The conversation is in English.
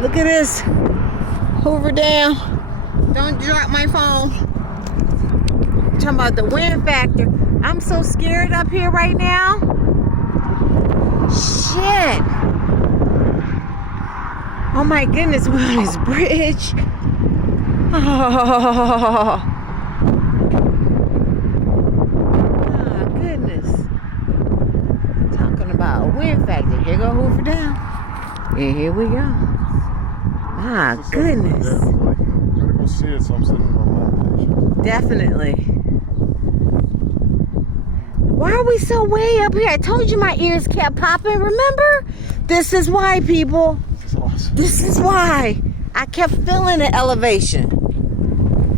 Look at this. Hoover Dam. Don't drop my phone. Talking about the wind factor. I'm so scared up here right now. Shit. Oh my goodness, we're on this bridge. Oh. Oh goodness. Talking about a wind factor. Here go Hoover Dam. And here we go. My goodness. Gotta go see it, so I'm sitting on my Definitely. Why are we so way up here? I told you my ears kept popping, remember? This is why, people. This is awesome. This is why. I kept feeling the elevation.